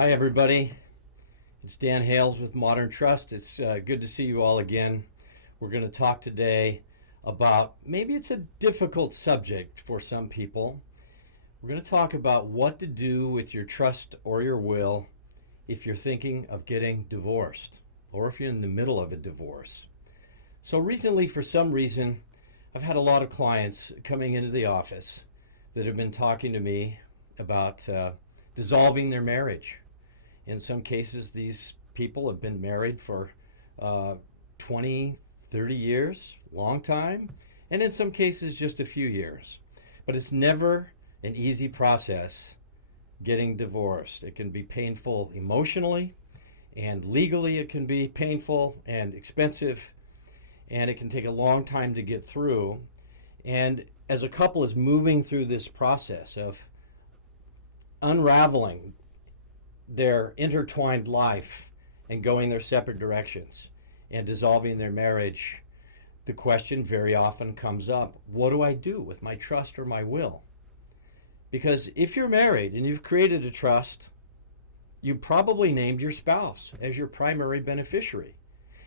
Hi, everybody. It's Dan Hales with Modern Trust. It's good to see you all again. We're going to talk today about maybe it's a difficult subject for some people. We're going to talk about what to do with your trust or your will if you're thinking of getting divorced or if you're in the middle of a divorce. So recently, for some reason, I've had a lot of clients coming into the office that have been talking to me about dissolving their marriage. In some cases, these people have been married for 20, 30 years, long time, and in some cases, just a few years. But it's never an easy process getting divorced. It can be painful emotionally, and legally it can be painful and expensive, and it can take a long time to get through. And as a couple is moving through this process of unraveling their intertwined life and going their separate directions and dissolving their marriage, the question very often comes up, what do I do with my trust or my will? Because if you're married and you've created a trust, you probably named your spouse as your primary beneficiary.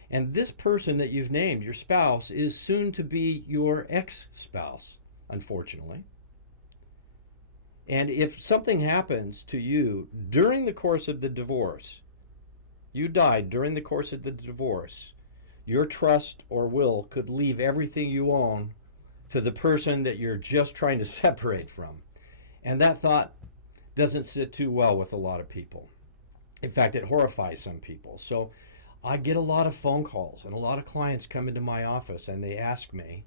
And this person that you've named, your spouse, is soon to be your ex-spouse, unfortunately. And if something happens to you during the course of the divorce, you died during the course of the divorce, your trust or will could leave everything you own to the person that you're just trying to separate from. And that thought doesn't sit too well with a lot of people. In fact, it horrifies some people. So I get a lot of phone calls and a lot of clients come into my office and they ask me,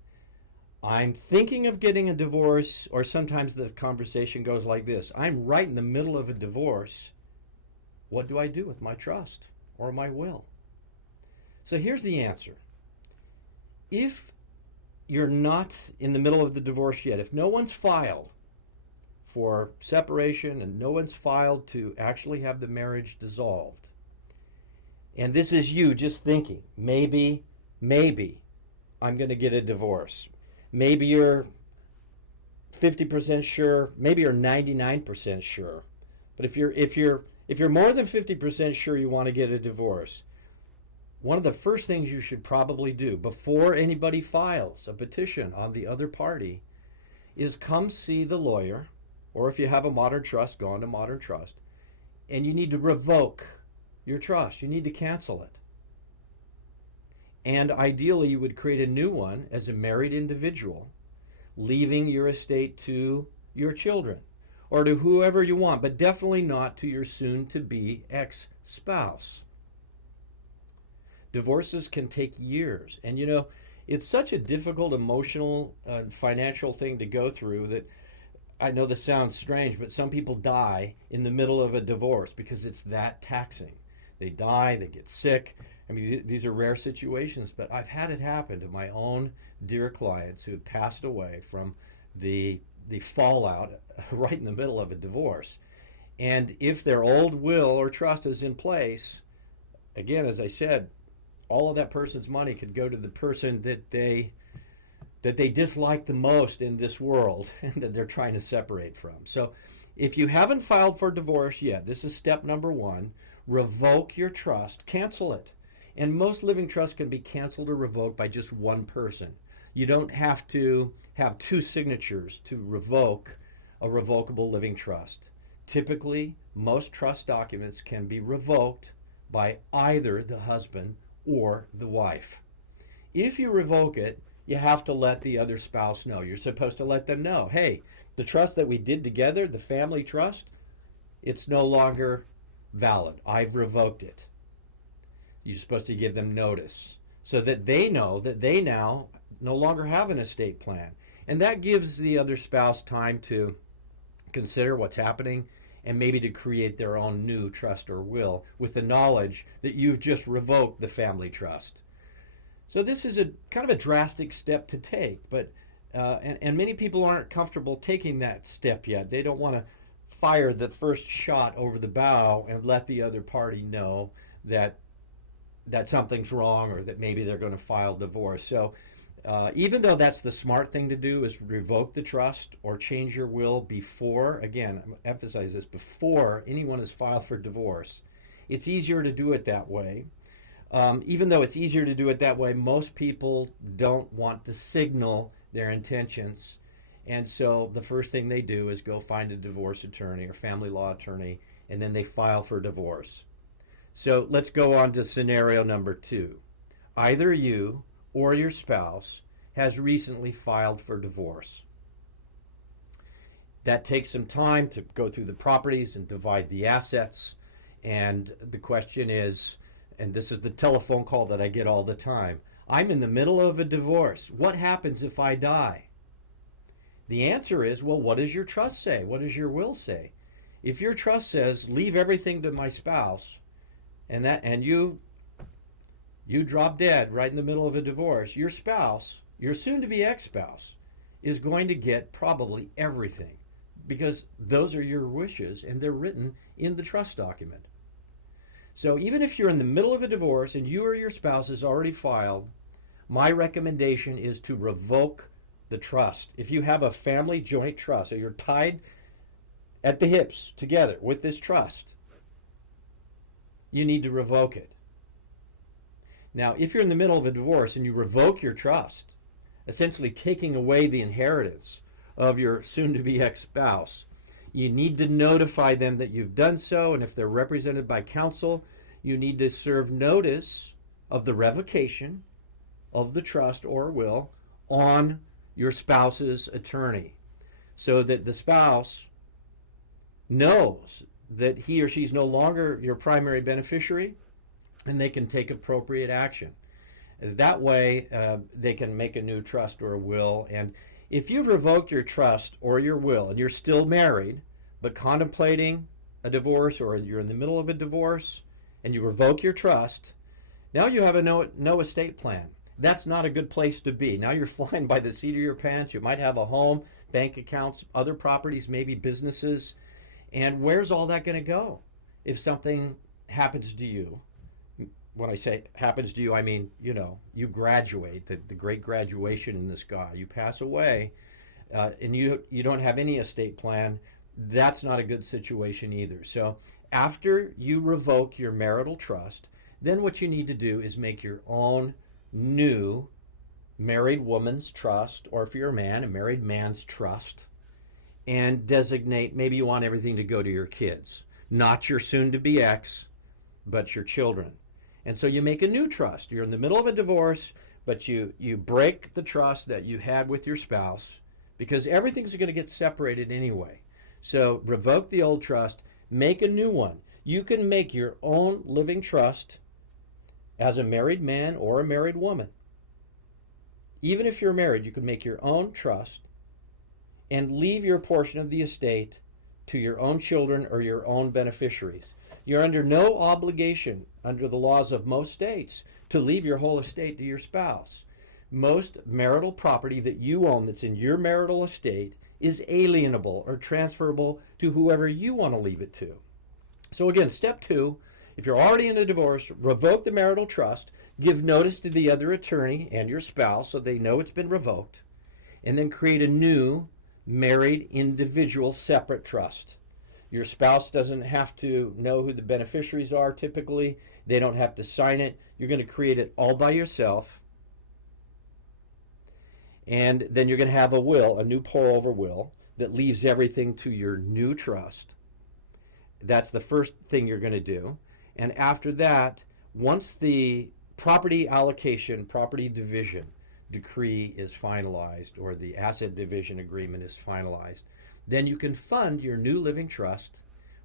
I'm thinking of getting a divorce, or sometimes the conversation goes like this. I'm right in the middle of a divorce. What do I do with my trust or my will? So here's the answer. If you're not in the middle of the divorce yet, if no one's filed for separation and no one's filed to actually have the marriage dissolved, and this is you just thinking, maybe I'm going to get a divorce. Maybe you're 50% sure, maybe you're 99% sure. But if you're more than 50% sure you want to get a divorce, one of the first things you should probably do before anybody files a petition on the other party is come see the lawyer, or if you have a Modern Trust, go on to Modern Trust, and you need to revoke your trust. You need to cancel it. And ideally, you would create a new one as a married individual, leaving your estate to your children or to whoever you want, but definitely not to your soon-to-be ex-spouse. Divorces can take years. And, it's such a difficult emotional and financial thing to go through that I know this sounds strange, but some people die in the middle of a divorce because it's that taxing. They die, they get sick. I mean, these are rare situations, but I've had it happen to my own dear clients who passed away from the fallout right in the middle of a divorce. And if their old will or trust is in place, again, as I said, all of that person's money could go to the person that they dislike the most in this world and that they're trying to separate from. So if you haven't filed for divorce yet, this is step number one. Revoke your trust. Cancel it. And most living trusts can be canceled or revoked by just one person. You don't have to have two signatures to revoke a revocable living trust. Typically, most trust documents can be revoked by either the husband or the wife. If you revoke it, you have to let the other spouse know. You're supposed to let them know, hey, the trust that we did together, the family trust, it's no longer valid. I've revoked it. You're supposed to give them notice so that they know that they now no longer have an estate plan. And that gives the other spouse time to consider what's happening and maybe to create their own new trust or will with the knowledge that you've just revoked the family trust. So this is a kind of a drastic step to take, but and many people aren't comfortable taking that step yet. They don't want to fire the first shot over the bow and let the other party know that something's wrong or that maybe they're going to file divorce. So Even though that's the smart thing to do, is revoke the trust or change your will before, again, I emphasize this, before anyone is filed for divorce. It's easier to do it that way. Even though it's easier to do it that way, most people don't want to signal their intentions. And so the first thing they do is go find a divorce attorney or family law attorney, and then they file for divorce. So let's go on to scenario number 2. Either you or your spouse has recently filed for divorce. That takes some time to go through the properties and divide the assets. And the question is, and this is the telephone call that I get all the time, I'm in the middle of a divorce. What happens if I die? The answer is, well, what does your trust say? What does your will say? If your trust says, leave everything to my spouse, and you drop dead right in the middle of a divorce, your spouse, your soon-to-be ex-spouse, is going to get probably everything, because those are your wishes and they're written in the trust document. So even if you're in the middle of a divorce and you or your spouse has already filed, my recommendation is to revoke the trust. If you have a family joint trust, so you're tied at the hips together with this trust, you need to revoke it. Now, if you're in the middle of a divorce and you revoke your trust, essentially taking away the inheritance of your soon-to-be ex-spouse, you need to notify them that you've done so, and if they're represented by counsel, you need to serve notice of the revocation of the trust or will on your spouse's attorney, so that the spouse knows that he or she's no longer your primary beneficiary, and they can take appropriate action. That way, they can make a new trust or a will. And if you've revoked your trust or your will and you're still married, but contemplating a divorce, or you're in the middle of a divorce and you revoke your trust, now you have a no estate plan. That's not a good place to be. Now you're flying by the seat of your pants. You might have a home, bank accounts, other properties, maybe businesses. And where's all that going to go if something happens to you? When I say happens to you, I mean, you graduate, the great graduation in the sky. You pass away, and you don't have any estate plan. That's not a good situation either. So after you revoke your marital trust, then what you need to do is make your own new married woman's trust, or if you're a man, a married man's trust, and designate, maybe you want everything to go to your kids, not your soon-to-be ex, but your children. And so you make a new trust. You're in the middle of a divorce, but you break the trust that you had with your spouse, because everything's going to get separated anyway. So revoke the old trust, make a new one. You can make your own living trust as a married man or a married woman. Even if you're married, you can make your own trust and leave your portion of the estate to your own children or your own beneficiaries. You're under no obligation, under the laws of most states, to leave your whole estate to your spouse. Most marital property that you own that's in your marital estate is alienable or transferable to whoever you want to leave it to. So again, step 2, if you're already in a divorce, revoke the marital trust, give notice to the other attorney and your spouse so they know it's been revoked, and then create a new married individual separate trust. Your spouse doesn't have to know who the beneficiaries are typically. They don't have to sign it. You're going to create it all by yourself. And then you're going to have a will, a new pour-over will, that leaves everything to your new trust. That's the first thing you're going to do. And after that, once the property allocation, property division decree is finalized, or the asset division agreement is finalized, then you can fund your new living trust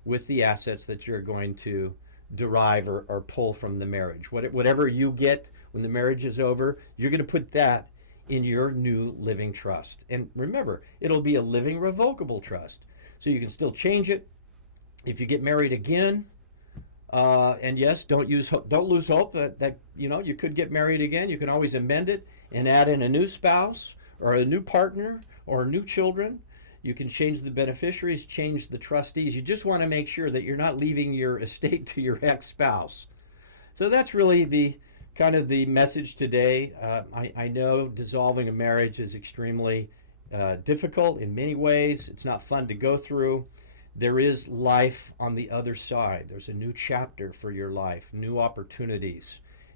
with the assets that you're going to derive or pull from the marriage. Whatever you get when the marriage is over, you're going to put that in your new living trust. And remember, it'll be a living revocable trust. So you can still change it if you get married again. And yes, don't lose hope that you could get married again. You can always amend it and add in a new spouse or a new partner or new children. You can change the beneficiaries, change the trustees. You just want to make sure that you're not leaving your estate to your ex-spouse. So that's really kind of the message today. I know dissolving a marriage is extremely difficult in many ways. It's not fun to go through. There is life on the other side. There's a new chapter for your life, new opportunities,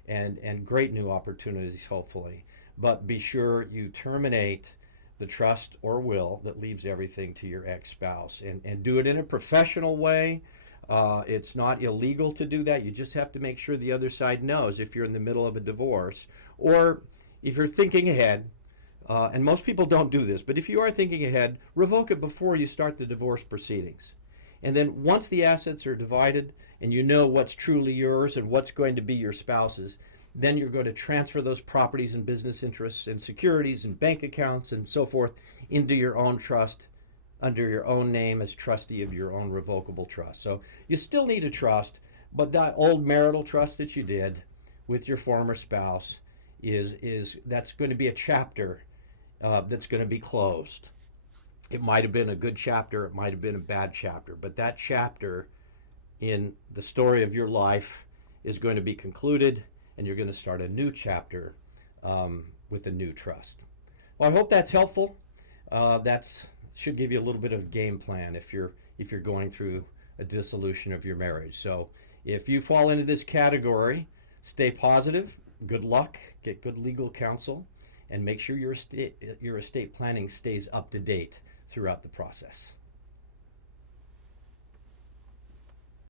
and great new opportunities, hopefully. But be sure you terminate the trust or will that leaves everything to your ex-spouse, and do it in a professional way. It's not illegal to do that. You just have to make sure the other side knows if you're in the middle of a divorce, or if you're thinking ahead. And most people don't do this, but if you are thinking ahead, revoke it before you start the divorce proceedings. And then once the assets are divided and you know what's truly yours and what's going to be your spouse's, then you're going to transfer those properties and business interests and securities and bank accounts and so forth into your own trust under your own name as trustee of your own revocable trust. So you still need a trust, but that old marital trust that you did with your former spouse is that's going to be a chapter that's going to be closed. It might have been a good chapter, it might have been a bad chapter, but that chapter in the story of your life is going to be concluded, and you're going to start a new chapter with a new trust. Well, I hope that's helpful. That's should give you a little bit of a game plan if you're going through a dissolution of your marriage. So if you fall into this category, stay positive, good luck, get good legal counsel, and make sure your estate planning stays up to date throughout the process.